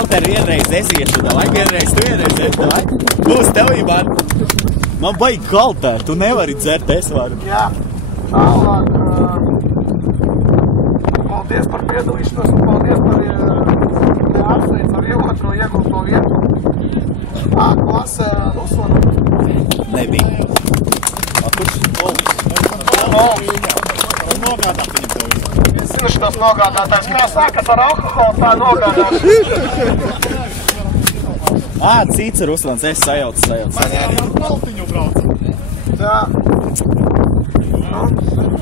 Valter, vienreiz es iešu, davai, vienreiz tu vienreiz iešu, davai. Būs tevī, man. Man baigi kaltēt, tu nevari dzert, es varu. Jā, tālāk. Paldies par piedalīšanos un paldies par apsveic ar otro iegūto vietu. A klasē Rusonam. Nebija. A kurš? Nogādāt viņam to visu. Es zinu šitos nogādātājs. Kā sākas ar alkoholu, tā nogādāšu. Cits Ruslans, es sajaucu. Mēs arī ar Baltiņu braucam. Jā.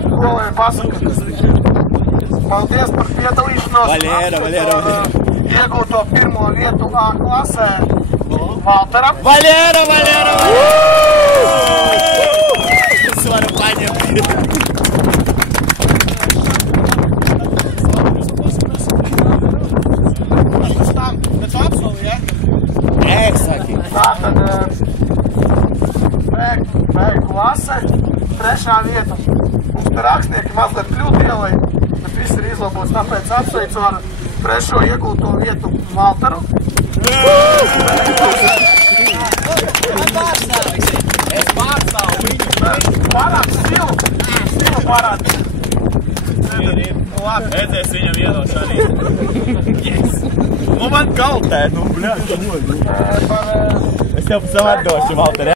Ko lai pasaka? Paldies par piedalīšanos. Vaļēra. Iegūto pirmo vietu A klasē Valteram. Vaļēra! Es varu paņemt. Tātad B klase, trešā vieta. Mums te rakstnieki mazliet kļūt ielai, bet viss ir izlabots, tāpēc apsveicu ar trešo iegūto vietu Valteru. Es pārstāvu viņu. Parāds stilu parāds. Redzēs viņam iedošu arī. Yes. Nu man kaltē, bļā, Par es tev savā došu, Valter.